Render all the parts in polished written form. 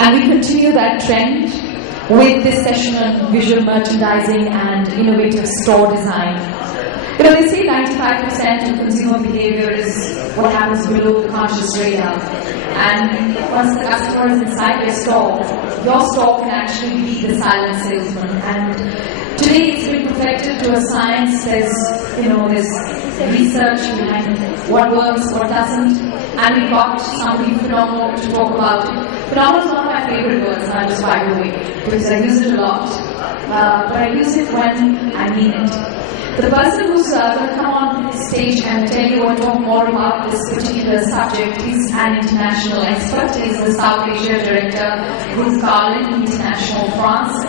And we continue that trend with this session on visual merchandising and innovative store design. They say 95% of consumer behavior is what happens below the conscious radar. And once the customer is inside your store can actually be the silent salesman. And today it's been perfected to a science. There's research behind what works, what doesn't. And we've got somebody phenomenal to talk about it. Phenomenal is one of my favorite words, not just by the way, because I use it a lot. But I use it when I mean it. The person who's going to come on stage and tell you or talk more about this particular subject is an international expert. He's the South Asia Director, Group Carlin, International France.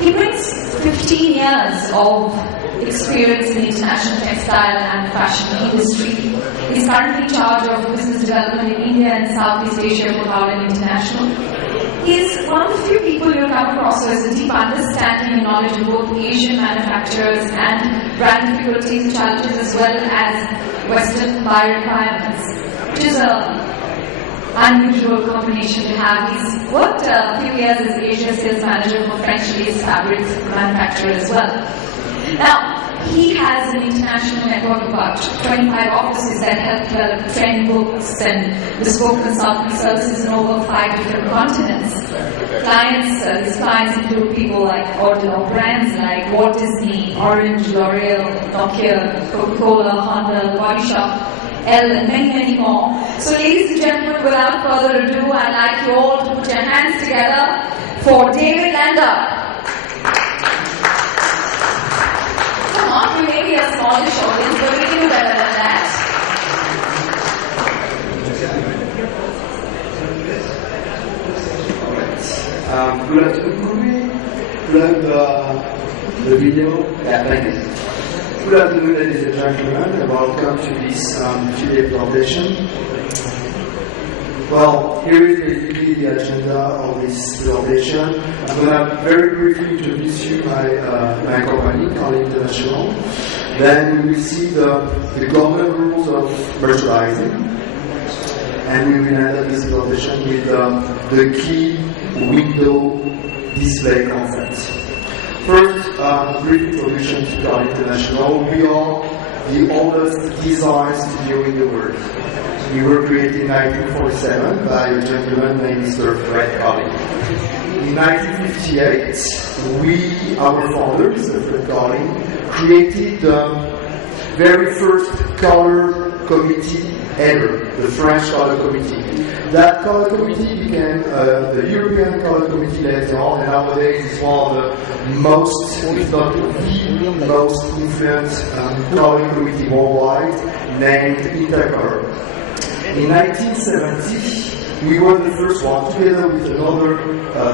He brings 15 years of experience in the international textile and fashion industry. He's currently in charge of business development in India and Southeast Asia for Carlin International. He's one of the few people you'll come across who has a deep understanding and knowledge of both Asian manufacturers and brand difficulties and challenges, as well as Western buyer requirements, which is an unusual combination to have. He's worked a few years as Asia sales manager for French-based fabrics manufacturer as well. Now, he has an international network of about 25 offices that help develop trend books and bespoke consulting services in over 5 different continents. His clients include people like brands like Walt Disney, Orange, L'Oreal, Nokia, Coca-Cola, Honda, Body Shop, L, and many, many more. So ladies and gentlemen, without further ado, I'd like you all to put your hands together for David Lander. Come on, we may be a smallish audience, but we can do better than that. Good afternoon. Could we plug the video? Yeah, thank you. Good afternoon, ladies and gentlemen, and welcome to this two-day presentation. Well, here is basically the agenda of this presentation. I'm going to very briefly introduce you my company, Carlin International. Then we will see the golden rules of merchandising. And we will end up this presentation with the key window display concept. First, brief introduction to Carlin International. We are the oldest design studio in the world. We were created in 1947 by a gentleman named Mr. Fred Carlin. In 1958, our founder, Mr. Fred Carlin, created the very first color committee ever, the French Color Committee. That color committee became the European Color Committee later on, and nowadays is one of the most, if not the most influent color committee worldwide, named Intercolor. In 1970, we were the first one, together with another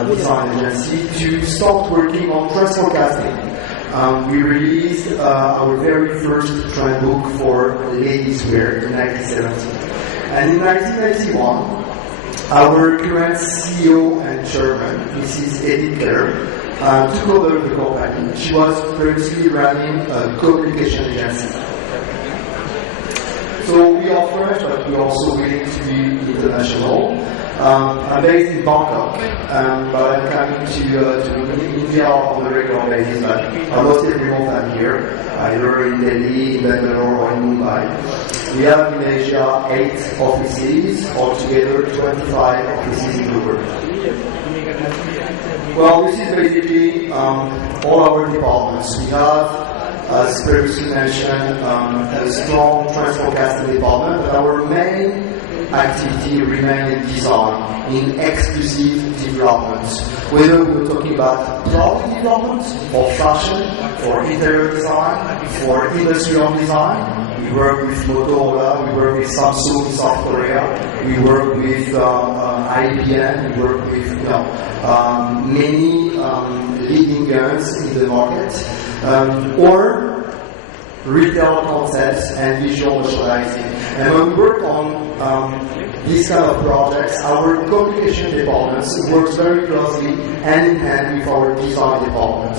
design agency, to start working on trend forecasting. We released our very first trend book for ladies wear in 1970. And in 1991, our current CEO and chairman, Mrs. Edith Keller, took over the company. She was previously running a co-publication agency. So we are French, but we're also willing to be international. I'm based in Bangkok, but I'm coming to India on a regular basis. But almost every month I'm here, either in Delhi, in Bangalore, or in Mumbai. We have in Asia 8 offices, altogether 25 offices in the world. Well, this is basically all our departments. We have, as previously mentioned, a strong trend forecasting department, but our main activity remains in design, in exclusive development. Whether we're talking about product development, or fashion, for interior design, for industrial design. We work with Motorola, we work with Samsung in South Korea, we work with IBM, we work with many leading guns in the market, or retail concepts and visual merchandising. And when we work on these kind of projects, our communication department works very closely hand in hand with our design department.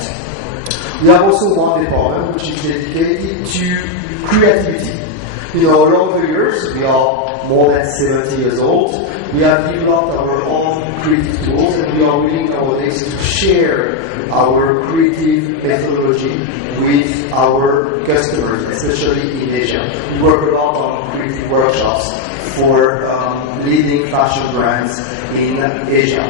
We have also one department which is dedicated to creativity. Along the years, we are more than 70 years old. We have developed our own creative tools, and we are willing nowadays to share our creative methodology with our customers, especially in Asia. We work a lot on creative workshops for leading fashion brands in Asia.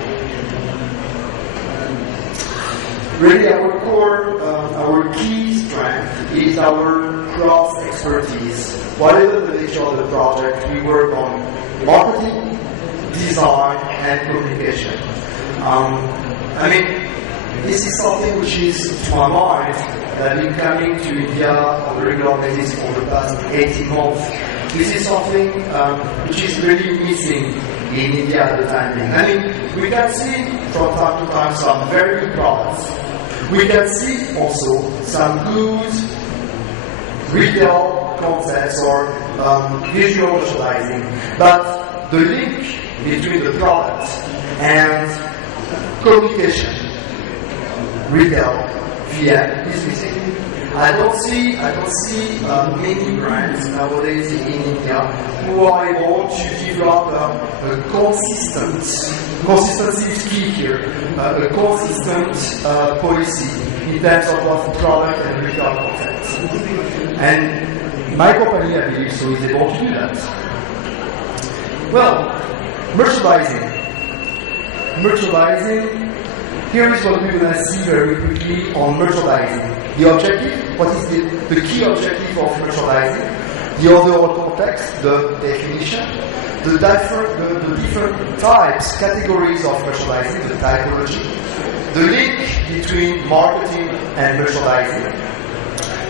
Really, our core, our key strength is our cross expertise. Whatever the nature of the project, we work on marketing, design, and communication. This is something which is, to my mind, that I've been coming to India on a regular basis for the past 18 months. This is something which is really missing in India at the time being. We can see from time to time some very good products. We can see also some good retail concepts or visual merchandising, but the link between the product and communication, retail, VM is missing. I don't see many brands nowadays in India who are able to develop a consistency is key here, a consistent policy in terms of both product and retail content. And my company, I believe, so is able to do that. Well, merchandising. Here is what we're going to see very quickly on merchandising. The objective, what is the key objective of merchandising? The overall context, the definition, the different types, categories of merchandising, the typology, the link between marketing and merchandising.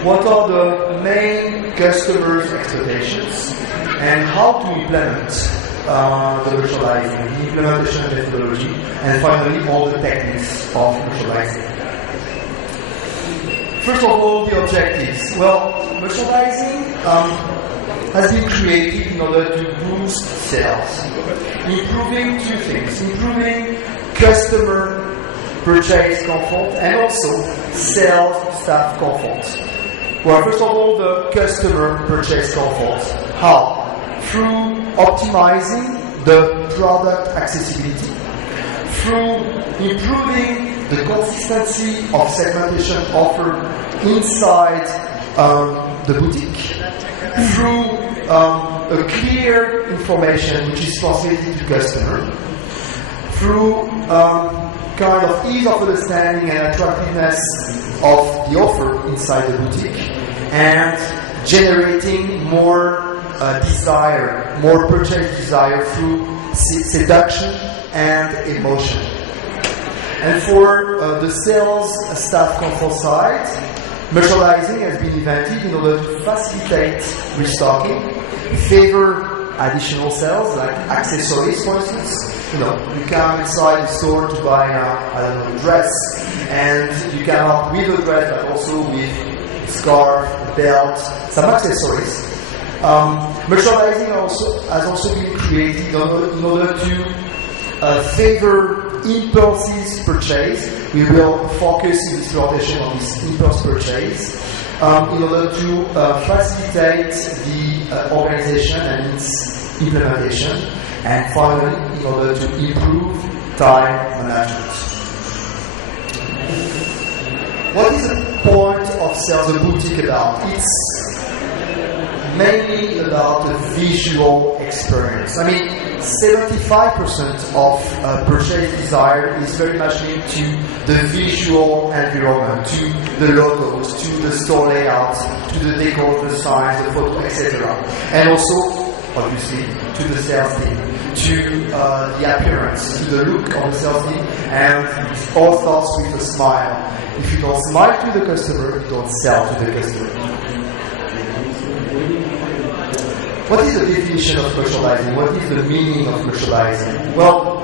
What are the main customers' expectations and how to implement the merchandising, the implementation methodology, and finally all the techniques of merchandising. First of all, the objectives. Well, merchandising has been created in order to boost sales, improving two things: improving customer purchase comfort and also sales staff comfort. Well, first of all, the customer purchase comfort. How? Through optimizing the product accessibility, through improving the consistency of segmentation offered inside the boutique, through a clear information which is translated to customer, through kind of ease of understanding and attractiveness of the offer inside the boutique, and generating more desire, more purchase desire through seduction and emotion. And for the sales staff comfort side, merchandising has been invented in order to facilitate restocking, favor additional sales like accessories, for instance. You come inside the store to buy a dress, and you come up with a dress, but also with scarf, belt, some accessories. Merchandising has also been created in order to favor impulse purchase. We will focus in this presentation on this impulse purchase in order to facilitate the organization and its implementation, and finally in order to improve time management. What is the point of sales a boutique about? It's mainly about the visual experience. 75% of purchase desire is very much linked to the visual environment, to the logos, to the store layout, to the decor, the signs, the photo, etc. And also, obviously, to the sales team, to the appearance, to the look of the sales team, and it all starts with a smile. If you don't smile to the customer, you don't sell to the customer. What is the definition of merchandising? What is the meaning of merchandising? Well,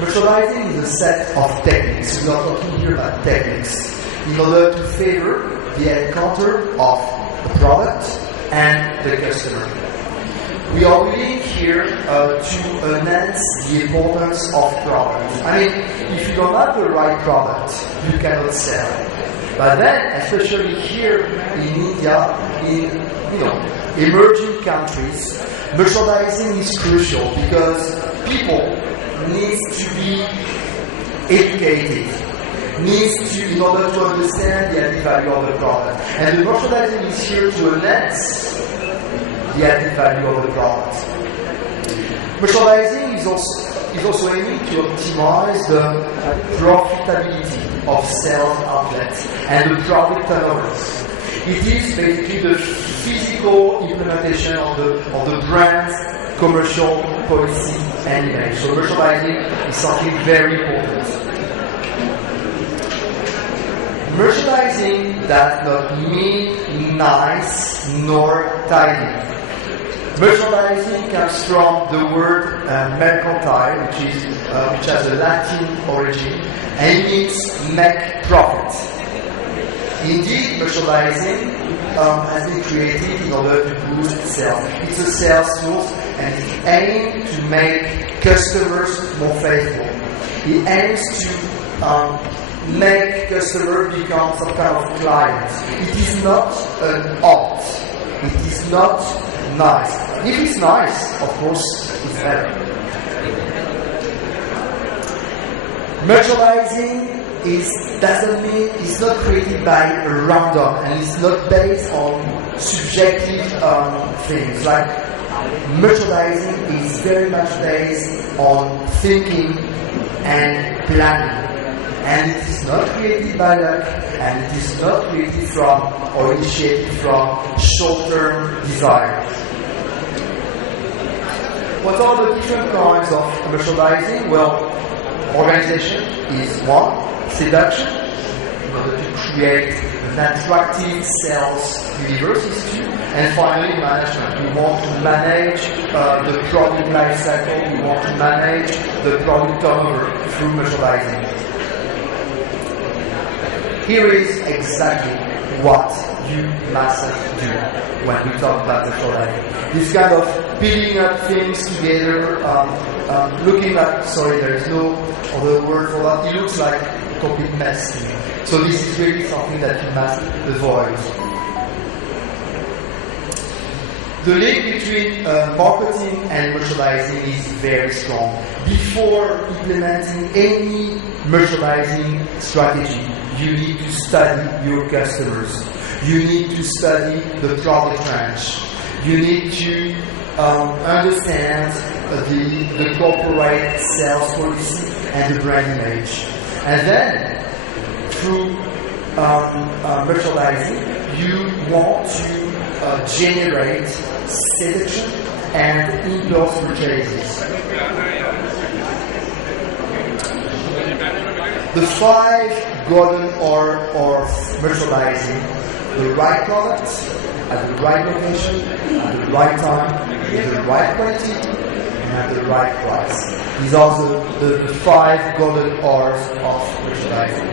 merchandising is a set of techniques. We are talking here about techniques in order to favor the encounter of the product and the customer. We are willing here to enhance the importance of product. If you don't have the right product, you cannot sell. But then, especially here in India, emerging countries, merchandising is crucial because people need to be educated, in order to understand the added value of the product. And the merchandising is here to enhance the added value of the product. Merchandising is also aiming to optimize the profitability of sales outlets and the profit turnovers. It is basically the physical implementation of the brand's commercial policy and image. So merchandising is something very important. Merchandising does not mean nice nor tidy. Merchandising comes from the word mercantile, which has a Latin origin, and it means make profit. Indeed, merchandising has been created in order to boost sales. It's a sales tool, and it aims to make customers more faithful. It aims to make customers become some kind of client. It is not an art. It is not nice. If it's nice, of course, it's better. Merchandising doesn't mean it's not created by random, and it's not based on subjective things. Like merchandising is very much based on thinking and planning. And it is not created by luck, and it is not created from or initiated from short-term desires. What are the different kinds of merchandising? Well, organization is one, seduction, in order to create an attractive sales universe is two, and finally management. We want to manage the product life cycle, we want to manage the product turnover through merchandising. Here is exactly what you must do when we talk about merchandising. This kind of building up things together, looking at, sorry, there is no other word for that, it looks like a complete mess to me. So this is really something that you must avoid. The link between marketing and merchandising is very strong. Before implementing any merchandising strategy, you need to study your customers. You need to study the product range. You need to understand the corporate sales policy and the brand image. And then, through merchandising, you want to generate selection and impulse purchases. The 5 golden hour of merchandising: the right product at the right location, at the right time, with the right quality, and at the right price. These are the 5 golden hours of merchandising.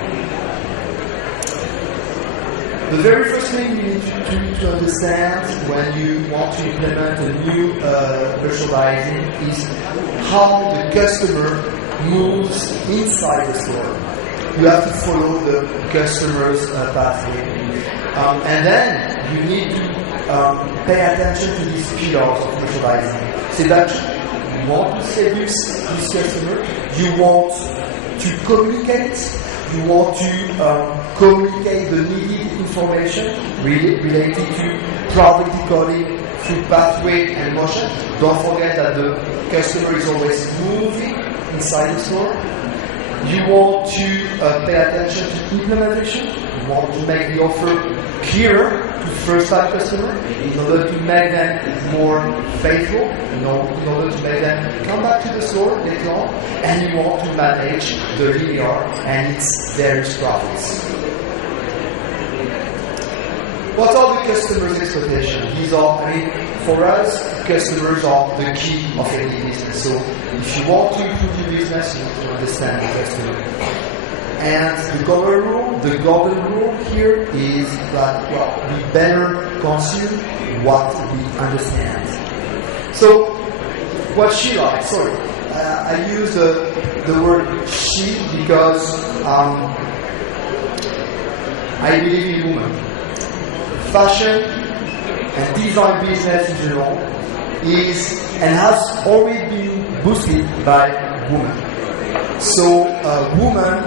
The very first thing you need to understand when you want to implement a new merchandising is how the customer moves inside the store. You have to follow the customer's pathway. And then you need to pay attention to these pillars of merchandising. Seduction. You want to seduce this customer. You want to communicate. You want to communicate the needed information related to product decoding through pathway and motion. Don't forget that the customer is always moving inside the store. You want to pay attention to implementation. You want to make the offer clearer to first-time customers in order to make them more faithful, in order to make them come back to the store later on, and you want to manage the linear and its various profits. What are the customers' expectations? These are, for us, customers are the key of any business. So if you want to improve your business, you need to understand the customer. And the golden rule here is that, we better consume what we understand. So, what she likes, sorry, I use the word she because I believe in women. Fashion and design business in general is and has already been boosted by women. So women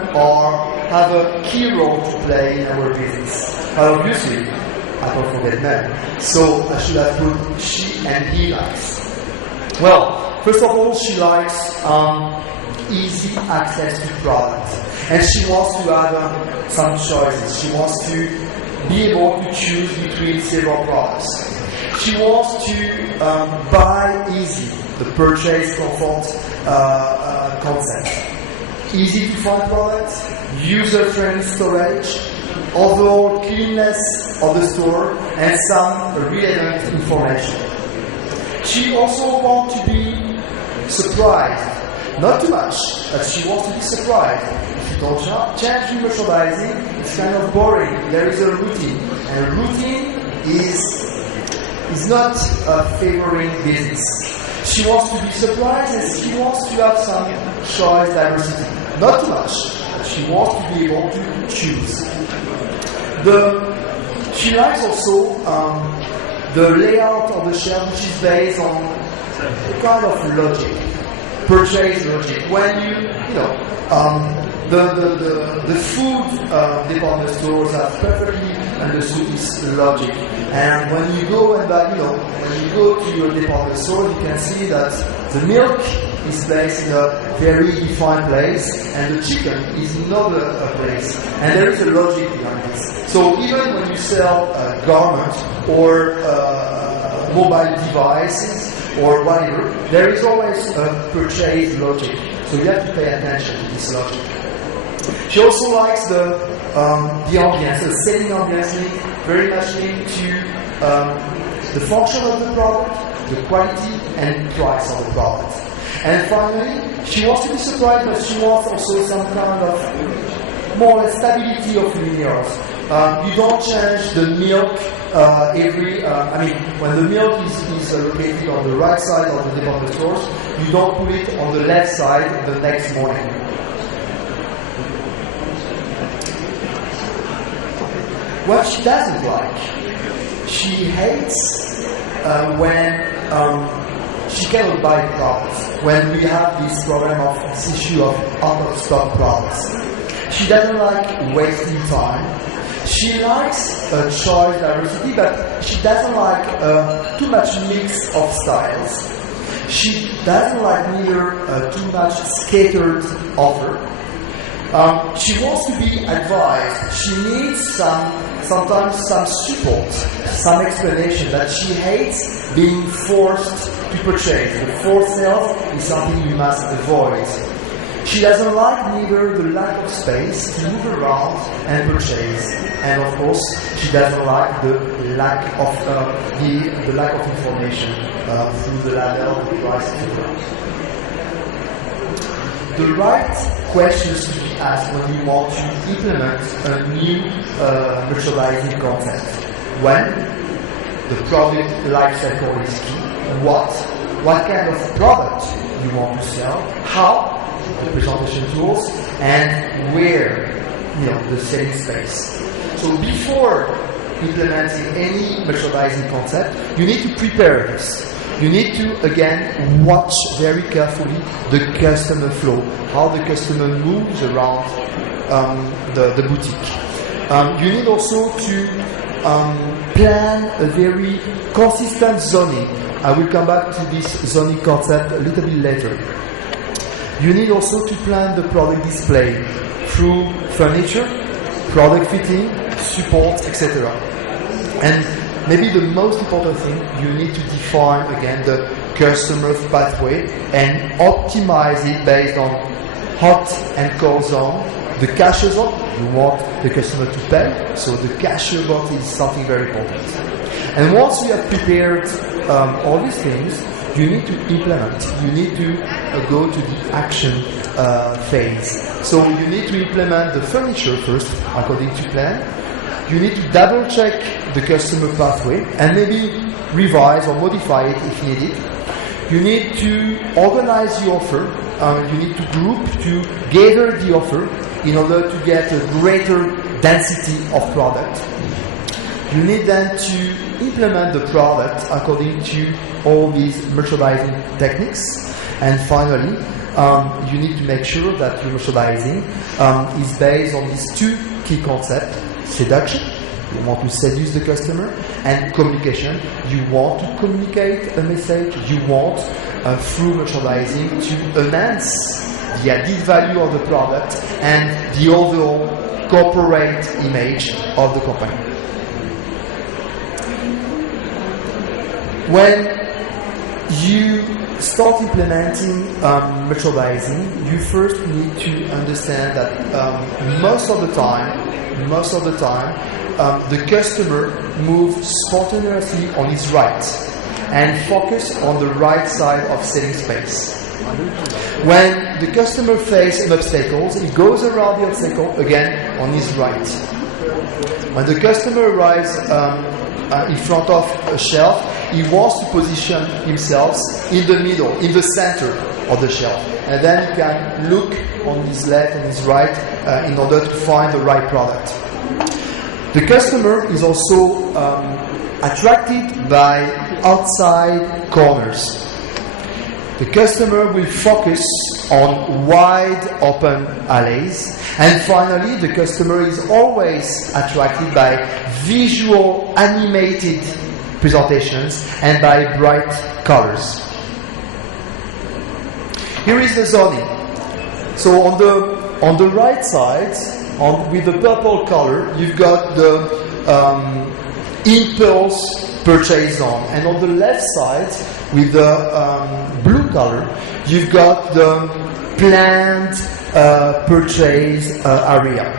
have a key role to play in our business. Obviously, I don't forget men. So I should have put she and he likes. Well, first of all, she likes easy access to products. And she wants to have some choices. She wants to be able to choose between several products. She wants to buy easy, the purchase comfort concept. Easy to find products, user-friendly storage, overall cleanliness of the store, and some relevant information. She also wants to be surprised. Not too much, but she wants to be surprised. If you don't change the merchandising, it's kind of boring. There is a routine. And a routine is not favoring business. She wants to be surprised and she wants to have some choice diversity. Not too much, but she wants to be able to choose. She likes also the layout of the shelf, which is based on a kind of logic. Purchase logic. When the food department stores have perfectly understood this logic. And when you go and buy, when you go to your department store, you can see that the milk is placed in a very defined place, and the chicken is in another place. And there is a logic behind this. So even when you sell garments or mobile devices, or whatever, there is always a purchase logic. So you have to pay attention to this logic. She also likes the ambience, the selling ambience, very much linked to the function of the product, the quality and price of the product. And finally, she wants to be surprised, but she wants also some kind of more or less stability of linears. You don't change the milk when the milk is located on the right side of the department stores, you don't put it on the left side the next morning. What she doesn't like, she hates when she cannot buy products, when we have this problem of this issue of out-of-stock products. She doesn't like wasting time. She likes choice diversity, but she doesn't like too much mix of styles. She doesn't like neither too much scattered offer. She wants to be advised. She needs sometimes some support, some explanation, that she hates being forced to purchase. The forced sales is something you must avoid. She doesn't like neither the lack of space to move around and purchase, and of course, she doesn't like the lack of information through the label, the price, etc. The right questions to be asked when you want to implement a new merchandising concept. When the product life cycle is key. What kind of product you want to sell? How? The presentation tools, and where, the selling space. So before implementing any merchandising concept, you need to prepare this. You need to, again, watch very carefully the customer flow, how the customer moves around the boutique. You need also to plan a very consistent zoning. I will come back to this zoning concept a little bit later. You need also to plan the product display through furniture, product fitting, support, etc. And maybe the most important thing, you need to define again the customer pathway and optimize it based on hot and cold zone. The cashier zone, you want the customer to pay, so the cashier zone is something very important. And once you have prepared all these things, you need to implement. You need to go to the action phase. So you need to implement the furniture first, according to plan. You need to double check the customer pathway and maybe revise or modify it if needed. You need to organize the offer. You need to group, to gather the offer in order to get a greater density of product. You need then to implement the product according to all these merchandising techniques. And finally, you need to make sure that your merchandising is based on these two key concepts: seduction, you want to seduce the customer, and communication, you want to communicate a message, you want through merchandising to enhance the added value of the product and the overall corporate image of the company. When you start implementing merchandising, you first need to understand that most of the time, the customer moves spontaneously on his right and focus on the right side of selling space. When the customer faces obstacles, he goes around the obstacle again on his right. When the customer arrives in front of a shelf, he wants to position himself in the middle, in the center of the shelf. And then he can look on his left and his right in order to find the right product. The customer is also attracted by outside corners. The customer will focus on wide open alleys. And finally, the customer is always attracted by visual animated presentations and by bright colors. Here is the zoning. So on the right side, with the purple color, you've got the impulse purchase zone, and on the left side, with the blue color, you've got the planned purchase area.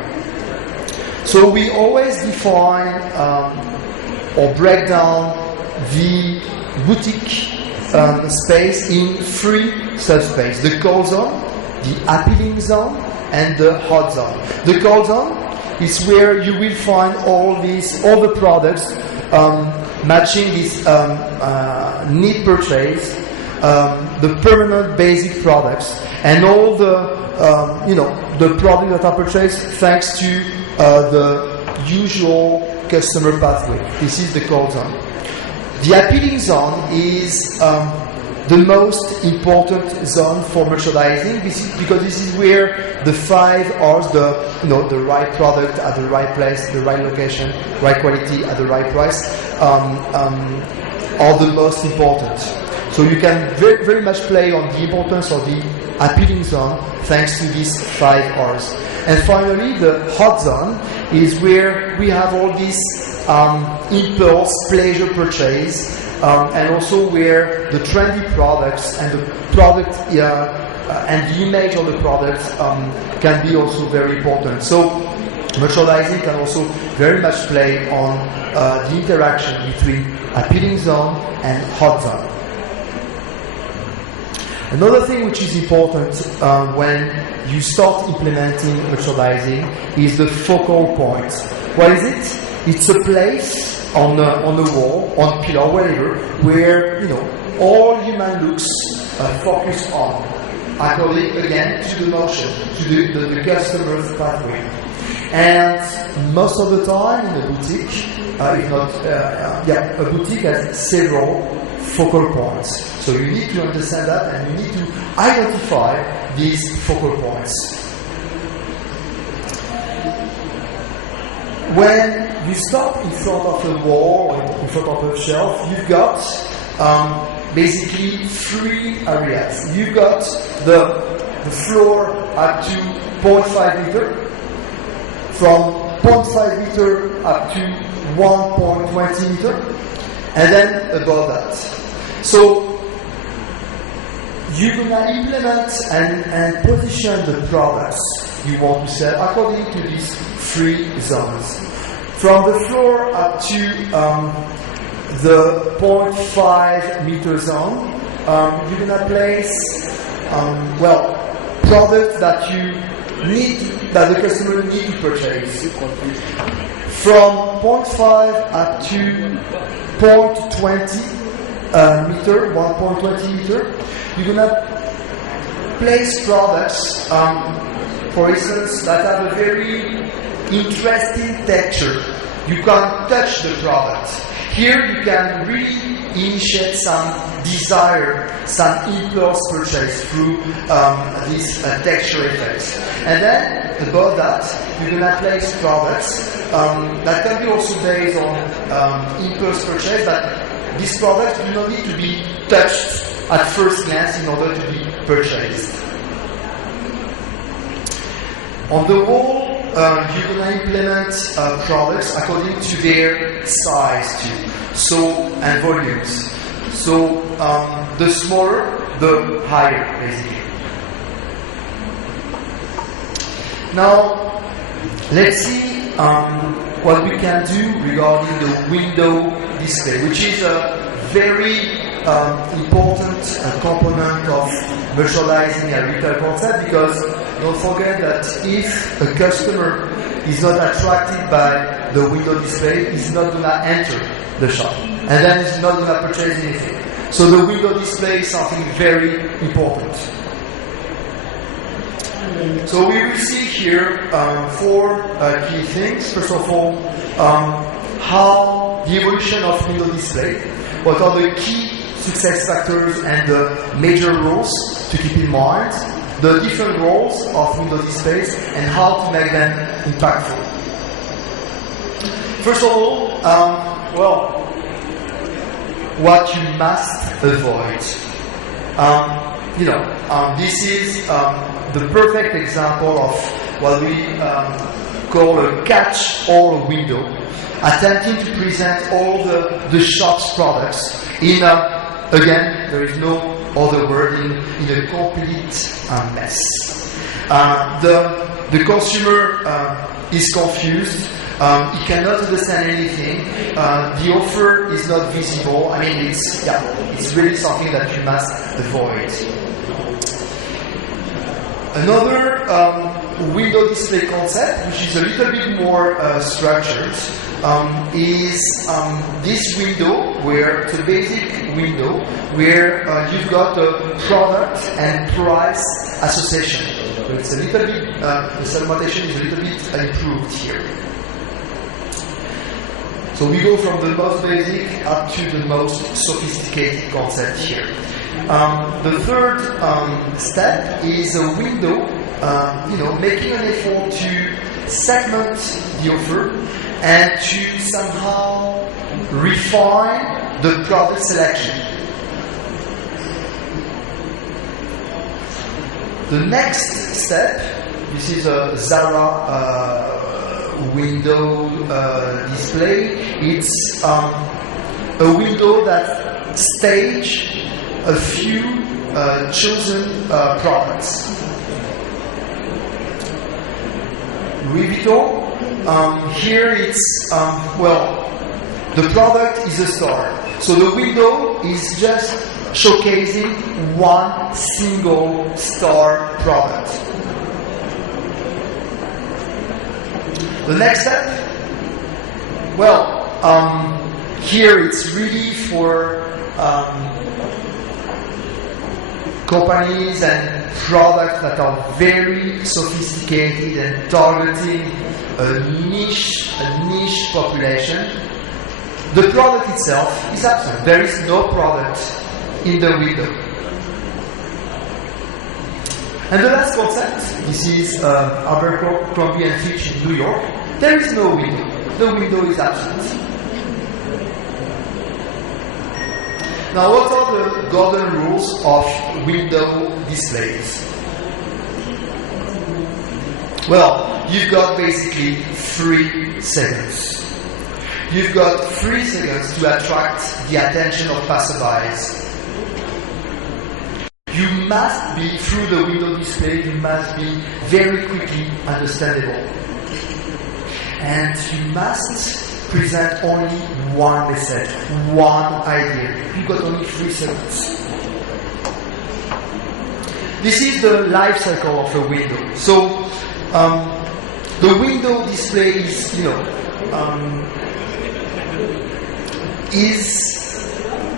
So we always define or break down the boutique space in three subspaces: the cold zone, the appealing zone, and the hot zone. The cold zone is where you will find all the products matching this need purchase, the permanent basic products, and all the the products that are purchased thanks to the usual customer pathway. This is the cold zone. The appealing zone is the most important zone for merchandising, because this is where the 5 R's, the right product at the right place, the right location, right quality at the right price, are the most important. So you can very, very much play on the importance of the appealing zone thanks to these 5 R's. And finally, the hot zone is where we have all these impulse pleasure purchase, and also where the trendy products and the product and the image of the product can be also very important. So merchandising can also very much play on the interaction between appealing zone and hot zone. Another thing which is important when you start implementing merchandising is the focal point. What is it? It's a place on the wall, on pillar, whatever, where all human looks focus on, according again to the motion, to the customer's pathway. And most of the time in a boutique, if not, a boutique has several focal points. So you need to understand that, and you need to identify these focal points. When you stop in front of a wall or in front of a shelf, you've got basically 3 areas. You've got the floor up to 0.5 meter, from 0.5 meter up to 1.20 meter, and then above that. So you're going to implement and position the products you want to sell according to these 3 zones. From the floor up to the 0.5 meter zone, you're going to place products that that the customer need to purchase. From 0.5 up to 0.20 meter, 1.20 meter, you're going to place products, for instance, that have a very interesting texture. You can't touch the product. Here you can really initiate some desire, some impulse purchase through these texture effects. And then, above that, you're going to place products that can be also based on impulse purchase, but these products do not need to be touched at first glance in order to be purchased. On the whole, you're going to implement products according to their size too, and volumes. So the smaller, the higher, basically. Now, let's see what we can do regarding the window display, which is a very important component of merchandising and retail concept, because don't forget that if a customer is not attracted by the window display, he's not going to enter the shop, and then he's not going to purchase anything. So the window display is something very important. So we will see here 4 key things. First of all, how the evolution of window display, what are the key success factors and the major rules to keep in mind, the different roles of window displays, and how to make them impactful. First of all, what you must avoid. This is the perfect example of what we call a catch-all window, attempting to present all the shop's products in again, there is no other word, in a complete mess. The consumer is confused. He cannot understand anything. The offer is not visible. I mean, it's really something that you must avoid. Another window display concept, which is a little bit more structured, is this window, where it's a basic window where you've got a product and price association. So it's a little bit, the segmentation is a little bit improved here. So we go from the most basic up to the most sophisticated concept here. The third step is a window, making an effort to segment the offer and to somehow refine the product selection. The next step, this is a Zara window display. It's a window that stages a few chosen products. Louis Vuitton, here it's, the product is a star. So the window is just showcasing one single star product. The next step, here it's really for companies and products that are very sophisticated and targeting a niche population. The product itself is absent. There is no product in the window. And the last concept, this is Abercrombie & Fitch in New York. There is no window. The window is absent. Now, what are the golden rules of window displays? Well, you've got basically 3 seconds. You've got 3 seconds to attract the attention of passerbys. You must be, through the window display, you must be very quickly understandable. And you must present only one message, one idea. You've got only 3 seconds. This is the life cycle of a window. So, the window display is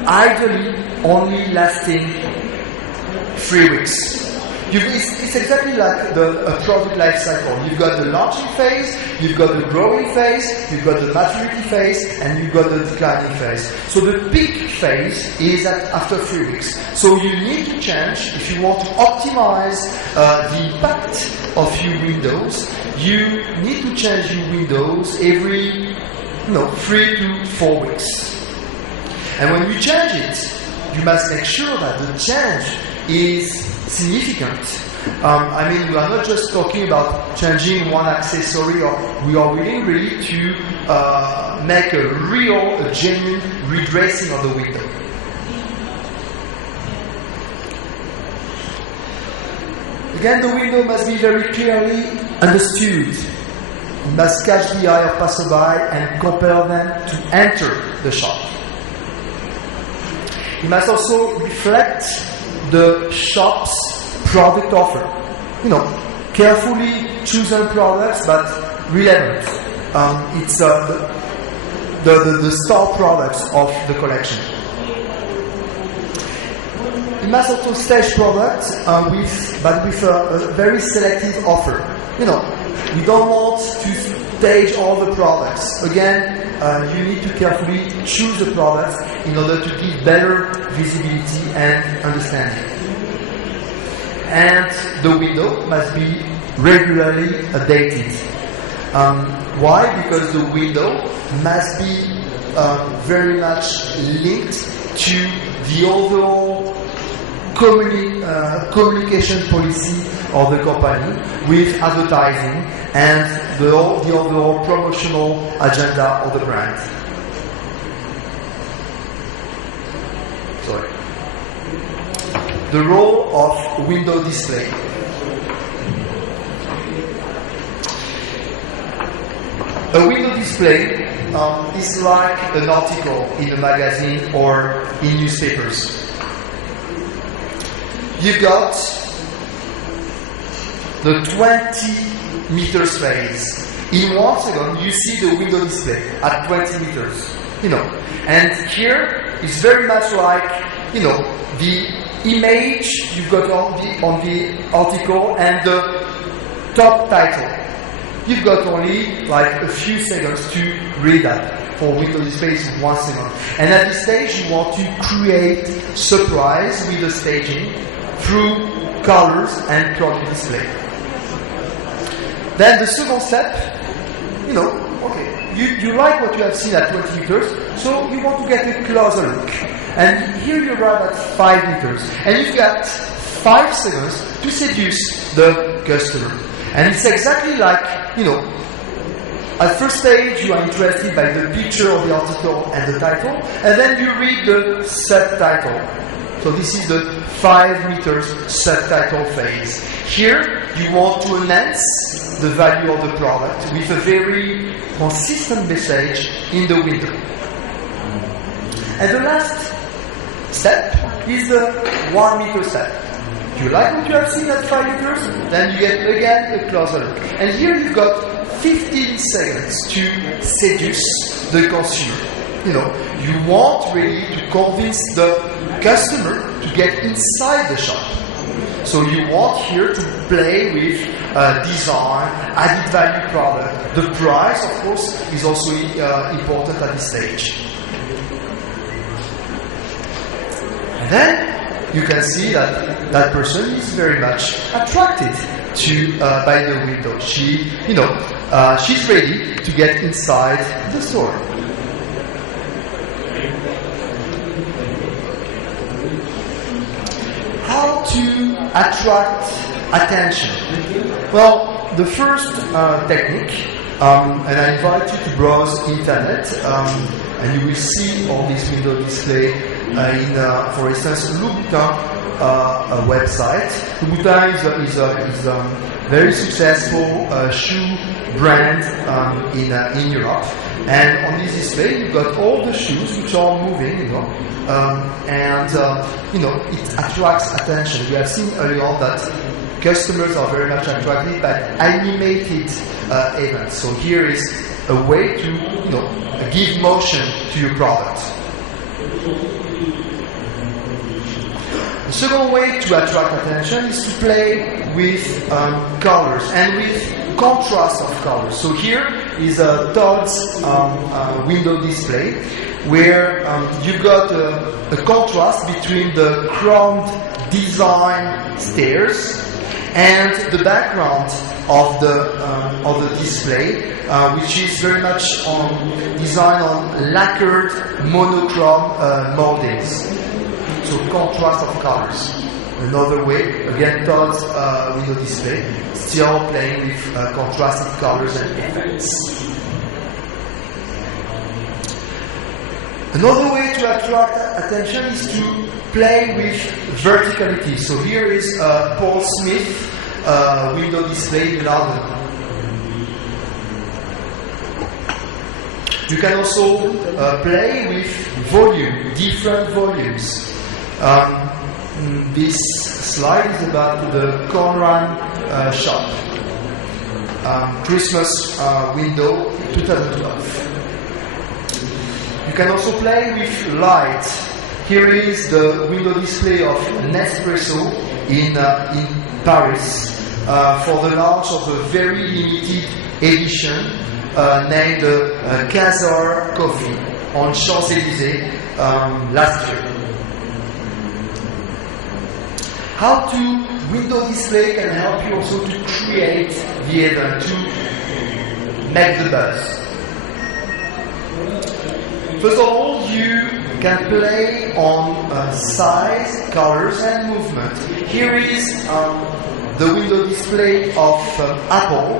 ideally only lasting 3 weeks. It's exactly like a product life cycle. You've got the launching phase, you've got the growing phase, you've got the maturity phase, and you've got the declining phase. So the peak phase is after 3 weeks. So you need to change, if you want to optimize the impact of your windows, you need to change your windows every 3 to 4 weeks. And when you change it, you must make sure that the change is significant. I mean, we are not just talking about changing one accessory, or we are willing really to make a genuine redressing of the window. Again, the window must be very clearly understood. It must catch the eye of passerby and compel them to enter the shop. It must also reflect the shop's product offer. Carefully chosen products, but relevant. It's the star products of the collection. It must also stage products with a very selective offer. We don't want to stage all the products. Again, you need to carefully choose the products in order to give better visibility and understanding. And the window must be regularly updated. Why? Because the window must be very much linked to the overall communication policy of the company with advertising and the overall promotional agenda of the brand. Sorry. The role of window display. A window display is like an article in a magazine or in newspapers. You've got the 20 meters phase. In 1 second, you see the window display at 20 meters. And here is very much like, the image you've got on the article and the top title. You've got only like a few seconds to read that. For window display is 1 second. And at this stage, you want to create surprise with the staging through colors and product display. Then the second step, you like what you have seen at 20 meters, so you want to get a closer look. And here you arrive at 5 meters, and you've got 5 seconds to seduce the customer. And it's exactly like, at first stage you are interested by the picture of the article and the title, and then you read the subtitle. So this is the 5 meters subtitle phase. Here you want to enhance the value of the product with a very consistent message in the window. And the last step is the 1 meter step. Do you like what you have seen at 5 meters? Then you get again a closer look. And here you've got 15 seconds to seduce the consumer. You want really to convince the customer to get inside the shop. So you want here to play with design, added value product. The price, of course, is also important at this stage. And then you can see that that person is very much attracted to by the window. She's ready to get inside the store. How to attract attention? Well, the first technique, and I invite you to browse internet, and you will see all these window display in, for instance, Louboutin website. Louboutin is a very successful shoe brand in Europe. And on this display, you've got all the shoes which are moving, it attracts attention. We have seen earlier on that customers are very much attracted by animated events. So here is a way to give motion to your product. The second way to attract attention is to play with colors and with contrast of colors. So here is a Todd's window display where you've got a contrast between the chromed design stairs and the background of the display, which is very much designed on lacquered monochrome moldings. So contrast of colors. Another way, again, Todd's window display, still playing with contrasted colors and effects. Another way to attract attention is to play with verticality. So here is Paul Smith window display in London. You can also play with volume, different volumes. This slide is about the Conran shop. Christmas window 2012. You can also play with light. Here is the window display of Nespresso in Paris for the launch of a very limited edition named Khazar Coffee on Champs-Élysées last year. How to window display can help you also to create the event, to make the buzz. First of all, you can play on size, colors, and movement. Here is the window display of Apple,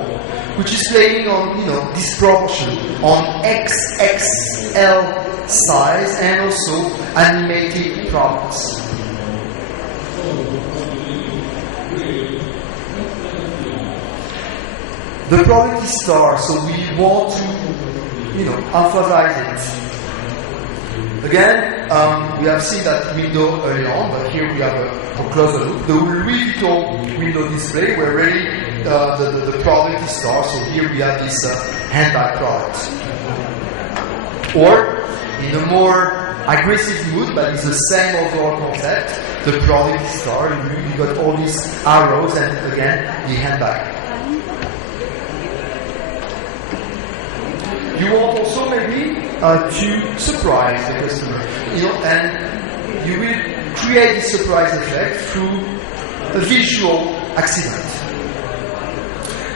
which is playing on this proportion, on XXL size and also animated products. The product is star, so we want to emphasize it. Again, we have seen that window early on, but here we have a closer look. The Louis Vuitton window display, where really the product is star, so here we have this handbag product. Or, in a more aggressive mood, but it's the same overall concept, the product is star, you got all these arrows and again, the handbag. You want also maybe to surprise the customer, and you will create this surprise effect through a visual accident.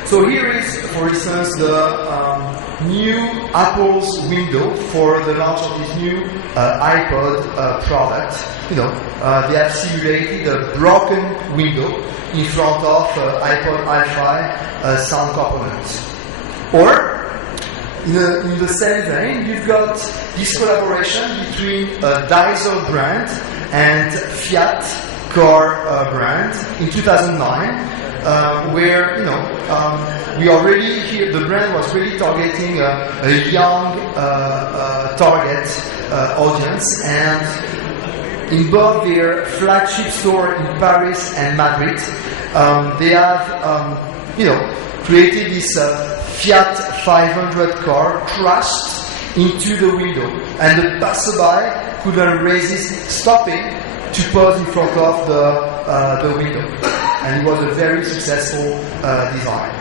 So here is, for instance, the new Apple's window for the launch of this new iPod product. They have simulated a broken window in front of iPod Hi-Fi sound component. Or in the same vein, you've got this collaboration between a Diesel brand and Fiat car brand in 2009, where we already here the brand was really targeting a young target audience, and in both their flagship store in Paris and Madrid, they have created this Fiat 500 car crashed into the window, and the passerby couldn't resist stopping to pose in front of the window, and it was a very successful design.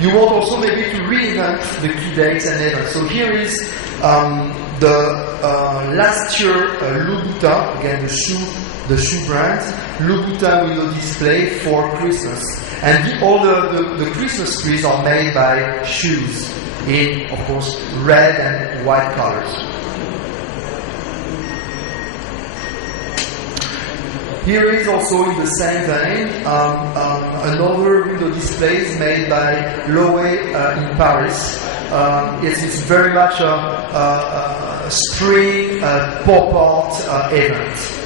You want also maybe to reinvent the key dates and events. So here is the last year Louboutin, again the shoe brand, Louboutin window display for Christmas. And all the Christmas trees are made by shoes in, of course, red and white colors. Here is also in the same vein another window display made by Loewe in Paris. It's very much a spring pop art event.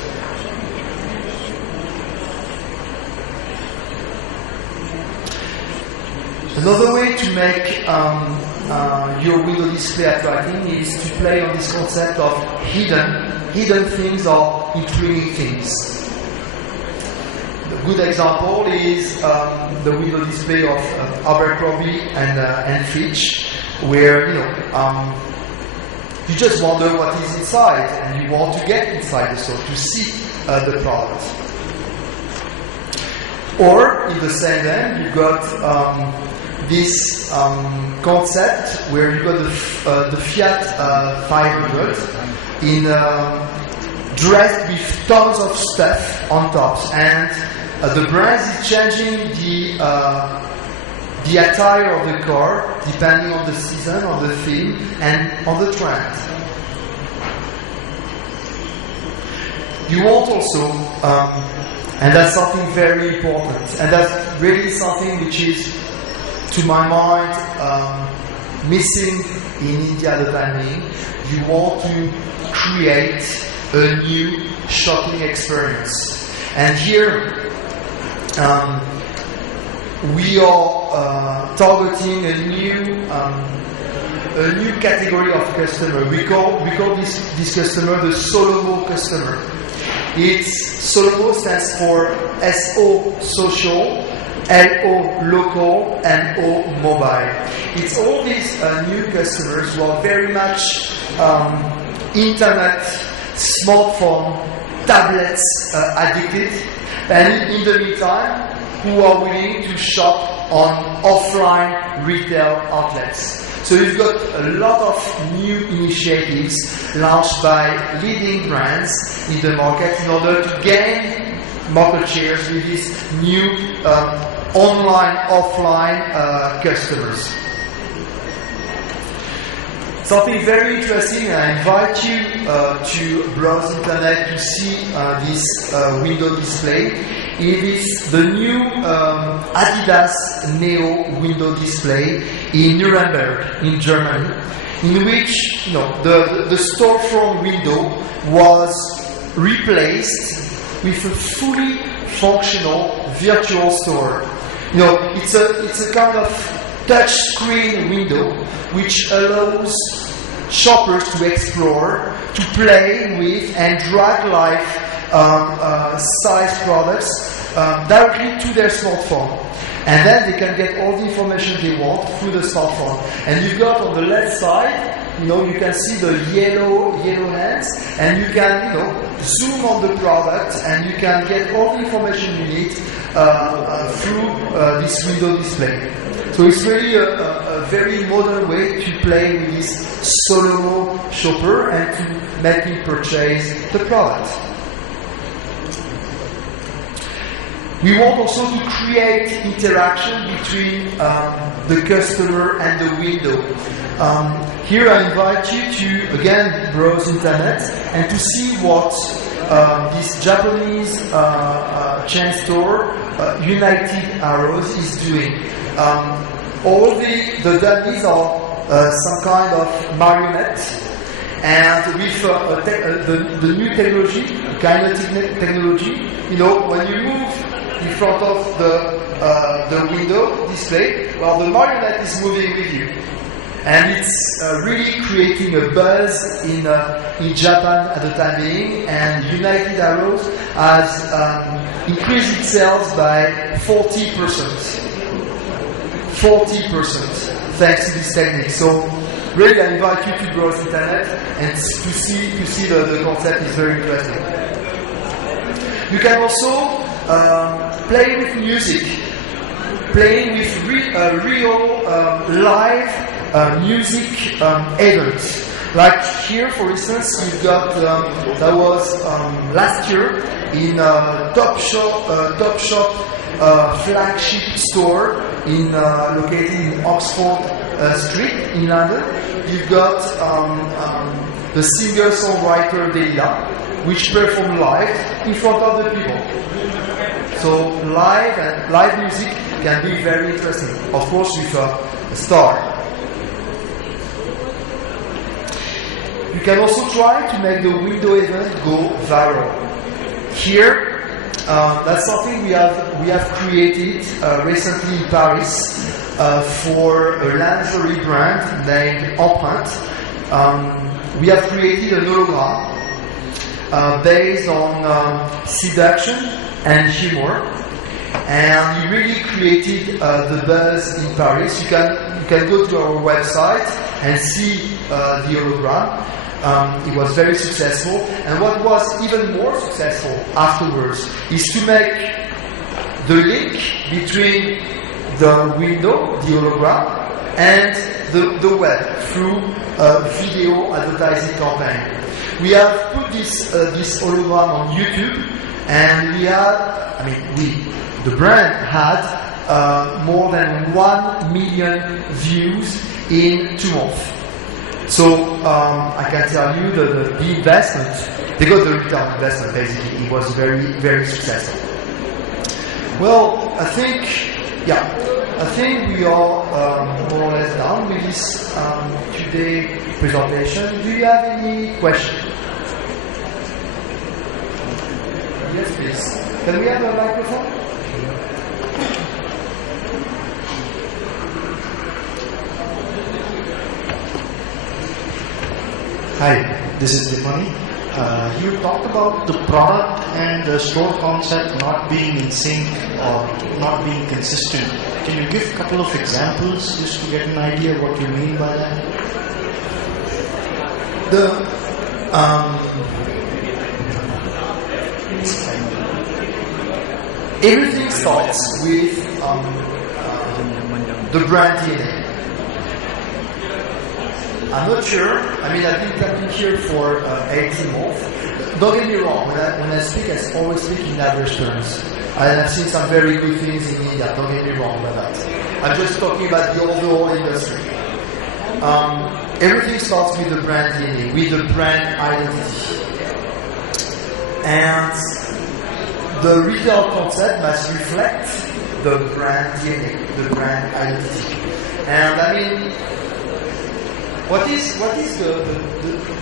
Another way to make your window display attracting is to play on this concept of hidden things or intriguing things. A good example is the window display of Abercrombie and Fitch, where You just wonder what is inside, and you want to get inside the store to see the product. Or, in the same end, you've got this concept where you've got the Fiat 500 dressed with tons of stuff on top, and the brand is changing the attire of the car depending on the season, on the theme, and on the trend. You want also, and that's something very important, and that's really something which is, to my mind, missing in Indiaretailing. You want to create a new shopping experience. And here, we are targeting a new category of customer. We call this customer the Solomo customer. Solomo stands for SO social, LO local, and O mobile. It's all these new customers who are very much internet, smartphone, tablets addicted, and in the meantime, who are willing to shop on offline retail outlets. So you've got a lot of new initiatives launched by leading brands in the market in order to gain market shares with these new online, offline customers. Something very interesting, and I invite you to browse internet to see this window display. It is the new Adidas Neo window display in Nuremberg, in Germany, in which the storefront window was replaced with a fully functional virtual store. It's a kind of touch screen window which allows shoppers to explore, to play with, and drag life size products directly to their smartphone. And then they can get all the information they want through the smartphone. And you've got on the left side, you can see the yellow hands, and you can zoom on the product, and you can get all the information you need through this window display. So it's really a very modern way to play with this Solomo shopper and to make him purchase the product. We want also to create interaction between the customer and the window. Here I invite you to again browse internet and to see what this Japanese chain store United Arrows is doing. All the dummies are some kind of marionette, and with the new technology, kinetic technology, when you move in front of the window display, the marionette is moving with you. And it's really creating a buzz in Japan at the time being, and United Arrows has increased its sales by 40%. 40% thanks to this technique. So really I invite you to browse internet and to see the concept is very interesting. You can also play with music, playing with real live music events. Like here, for instance, you've got that was last year in Topshop flagship store located in Oxford Street in London. You've got the singer-songwriter Delila, which performed live in front of the people. So live music can be very interesting, of course with a star. You can also try to make the window event go viral. Here, that's something we have created recently in Paris for a lingerie brand named Empreinte. We have created a hologram based on seduction and humor, and we really created the buzz in Paris. You can go to our website and see the hologram. it was very successful. And what was even more successful afterwards is to make the link between the window, the hologram, and the web through a video advertising campaign. We have put this hologram on YouTube, and the brand had more than 1 million views in 2 months. So I can tell you the investment, they got the return on investment basically. It was very, very successful. Well, I think we are more or less done with this today presentation. Do you have any questions? Yes, please. Can we have a microphone? Hi, this is Dimani. You talked about the product and the store concept not being in sync or not being consistent. Can you give a couple of examples just to get an idea of what you mean by that? Everything starts with the brand DNA. I'm not sure. I've been here for 18 months. Don't get me wrong. When I speak, I always speak in average terms. I've seen some very good things in India. Don't get me wrong about that. I'm just talking about the overall industry. Everything starts with the brand DNA, with the brand identity, and the retail concept must reflect the brand DNA, the brand identity. And what is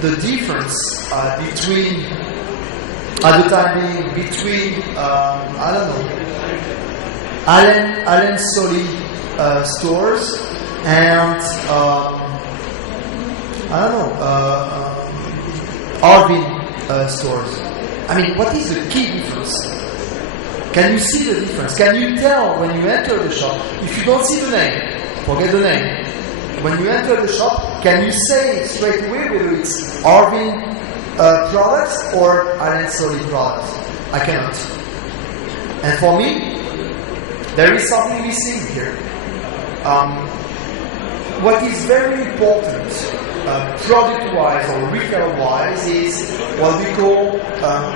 the difference between advertising between Allen Solly stores and Arvin stores? What is the key difference? Can you see the difference? Can you tell when you enter the shop? If you don't see the name, forget the name. When you enter the shop, can you say straight away whether it's Arvin products or Allen Solly products? I cannot. And for me, there is something missing here. What is very important, product-wise or retail-wise, is what we call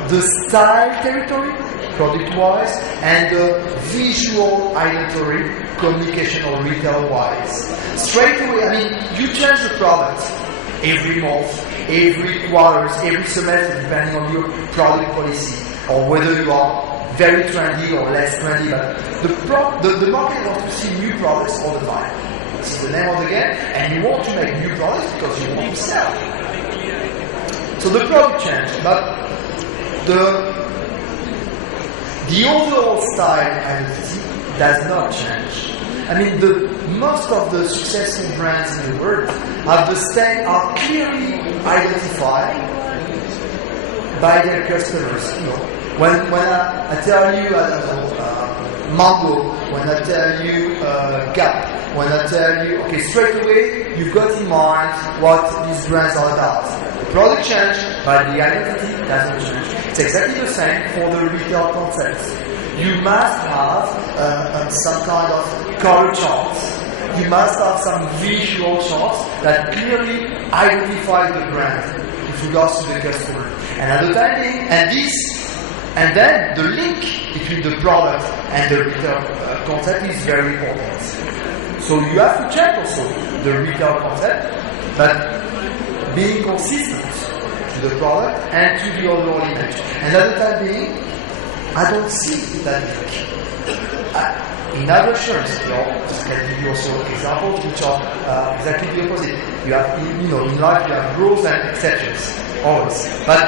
the style territory, product-wise, and the visual identity, communication or retail-wise. Straight away, you change the product every month, every quarter, every semester, depending on your product policy, or whether you are very trendy or less trendy. But the market wants to see new products all the time. This is the name of the game, and you want to make new products because you want to sell. So the product changes, but the overall style identity does not change. Most of the successful brands in the world are clearly identified by their customers. When I tell you, Mango, when I tell you Gap, when I tell you, straight away you've got in mind what these brands are about. The product change, but the identity doesn't change. It's exactly the same for the retail concepts. You must have some kind of color charts. You must have some visual charts that clearly identify the brand with regards to the customer. And advertising, and then the link between the product and the retail concept is very important. So you have to check also the retail concept, but being consistent to the product and to the overall image. And advertising, I don't see that link. In other terms, I can give you also examples which are exactly the opposite. You have, in life you have rules and exceptions, always. But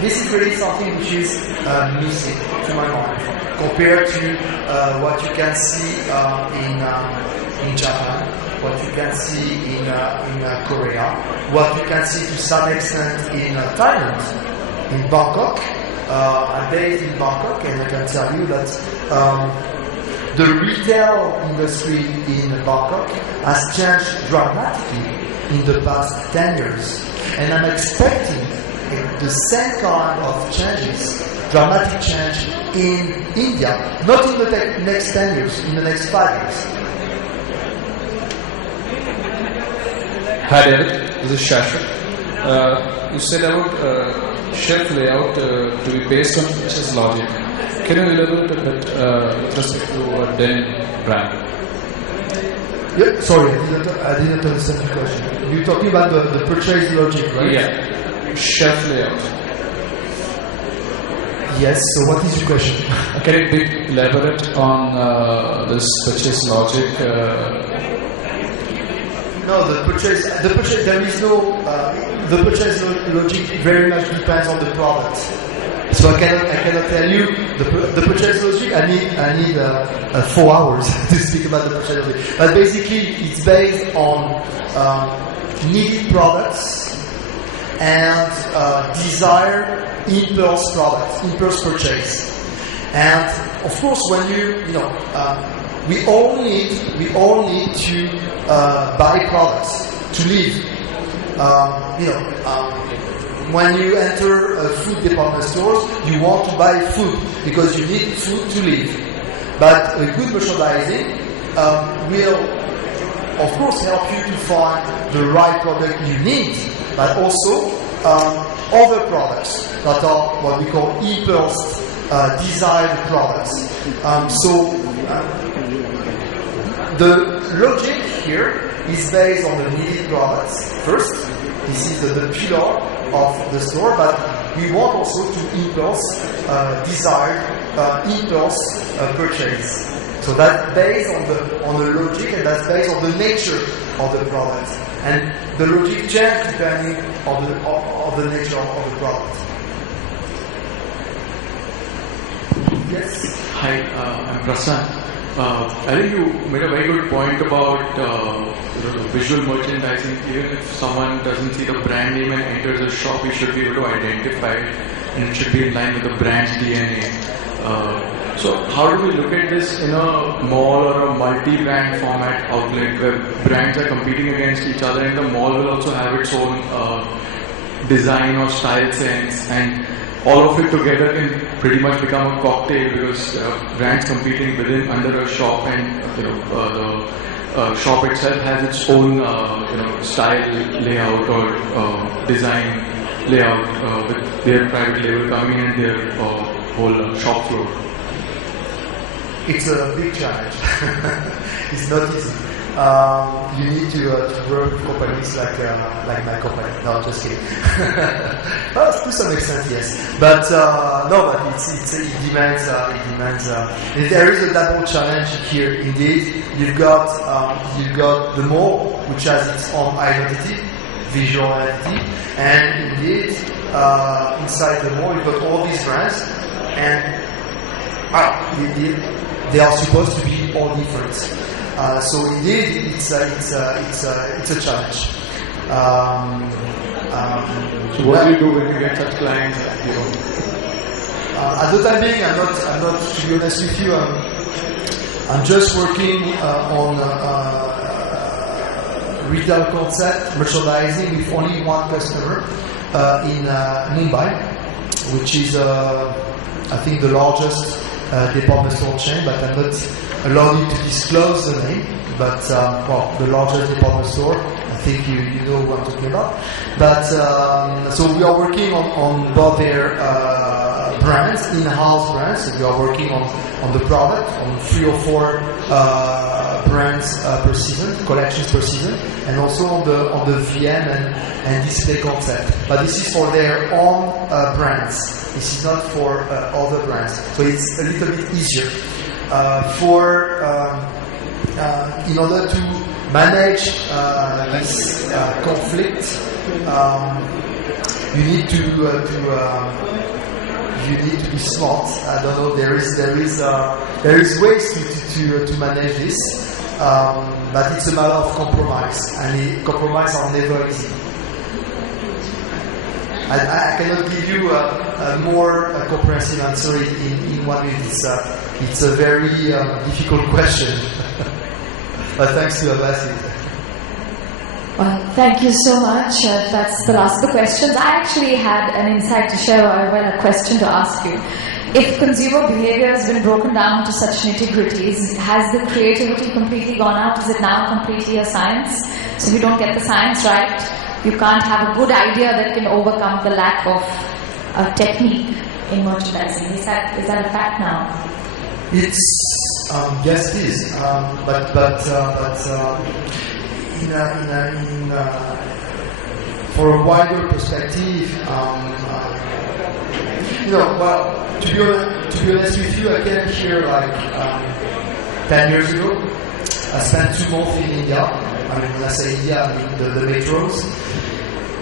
this is really something which is missing to my mind compared to what you can see in Japan, what you can see in Korea, what you can see to some extent in Thailand, in Bangkok. I'm based in Bangkok, and I can tell you that the retail industry in Bangkok has changed dramatically in the past 10 years. And I'm expecting the same kind of changes, dramatic change in India, not in the next 10 years, in the next 5 years. Hi David, this is Shashwat. You said about shelf layout to be based on business logic. Can you elaborate a bit with respect to denim brand? Yeah, sorry, I didn't understand the question. You're talking about the purchase logic, right? Yeah, shelf layout. Yes, so what is your question? Can you elaborate on this purchase logic? No, the purchase, there is no, the purchase logic very much depends on the product. So I cannot tell you the purchase logic. I need 4 hours to speak about the purchase logic. But basically, it's based on needed products and desired impulse products, impulse purchase. And of course, when we all need to buy products to live. When you enter a food department stores, you want to buy food because you need food to live. But a good merchandising will, of course, help you to find the right product you need, but also other products that are what we call impulse desired products. The logic here is based on the needed products first. This is the pillar of the store, but we want also to desired impulse purchase. So that's based on the logic, and that's based on the nature of the product. And the logic changes depending on the nature of the product. Yes? Hi, I'm Prasan. I think you made a very good point about visual merchandising. Even if someone doesn't see the brand name and enters a shop, he should be able to identify it, and it should be in line with the brand's DNA. So how do we look at this in a mall or a multi-brand format outlet where brands are competing against each other, and the mall will also have its own design or style sense, and all of it together can pretty much become a cocktail because brands competing under a shop, and the shop itself has its own style layout or design layout with their private label coming in and their whole shop floor. It's a big challenge. It's not easy. You need to work with companies like my company. No, just kidding. Well, to some extent, yes. But no, but it demands. There is a double challenge here. Indeed, you've got the mall, which has its own identity, visual identity, and indeed inside the mall you've got all these brands, and they are supposed to be all different. So indeed, it's a challenge. So what do you do when you get such clients? At the time being, I'm not. To be honest with you, I'm just working on retail concept merchandising with only one customer in Mumbai, which is I think the largest department store chain, but I'm not allowed to disclose the name. But the largest department store, I think you know what I'm talking about. But so we are working on both their brands, in-house brands. So we are working on the product, on 3 or 4 brands per season, collections per season, and also on the VM and display concept. But this is for their own brands. This is not for other brands. So it's a little bit easier. In order to manage this conflict, you need to be smart. I don't know. There is ways to manage this, but it's a matter of compromise, and compromise are never easy. I cannot give you a more comprehensive answer in 1 minute. It's a very difficult question. But thanks to Abbas. Well, thank you so much. That's the last of the questions. I actually had an insight to share, or well, a question to ask you. If consumer behavior has been broken down to such nitty-gritties, has the creativity completely gone out? Is it now completely a science? So if you don't get the science right, you can't have a good idea that can overcome the lack of technique in merchandising. Is that a fact now? It's yes, it is. For a wider perspective, well, to be honest with you, I came here like 10 years ago. I spent 2 months in India. I mean, when I say India, I mean the metros.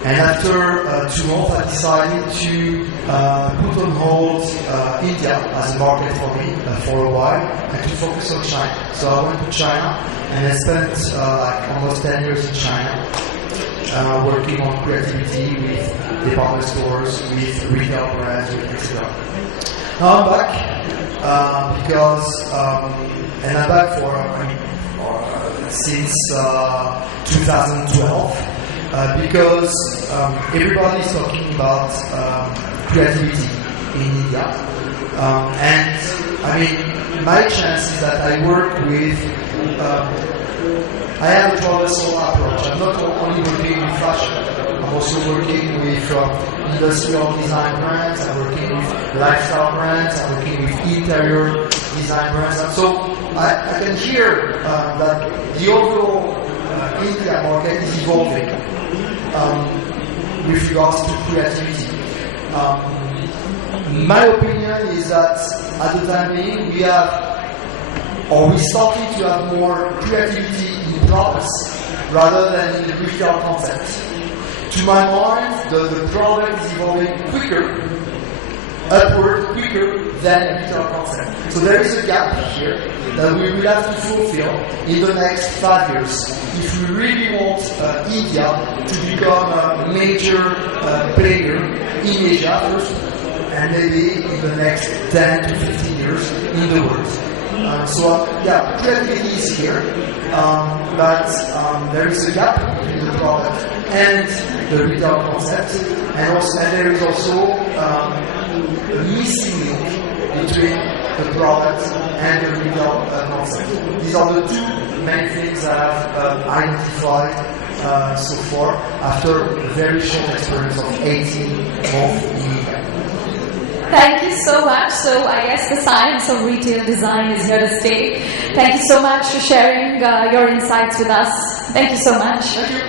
And after 2 months, I decided to put on hold India as a market for me for a while and to focus on China. So I went to China and I spent like almost 10 years in China working on creativity with department stores, with retail brands, etc. Now I'm back because, and I'm back since 2012. Because everybody is talking about creativity in India. And I mean, my chance is that I work with, I have a transversal approach. I'm not only working with fashion, I'm also working with industrial design brands, I'm working with lifestyle brands, I'm working with interior design brands. And so I can hear that the overall India market is evolving. With regards to creativity. My opinion is that at the time being we started to have more creativity in products rather than in the retail concept. To my mind, the product is evolving quicker than the retail concept. So there is a gap here that we will have to fulfill in the next 5 years if we really want India to become a major player in Asia first, and maybe in the next 10 to 15 years in the world. So creativity is here, but there is a gap between the product and the retail concept, and there is also a missing link between the product and the retail concept. These are the 2 main things that I've identified so far after a very short experience of 18 months in India. Thank you so much. So I guess the science of retail design is here to stay. Thank you so much for sharing your insights with us. Thank you so much.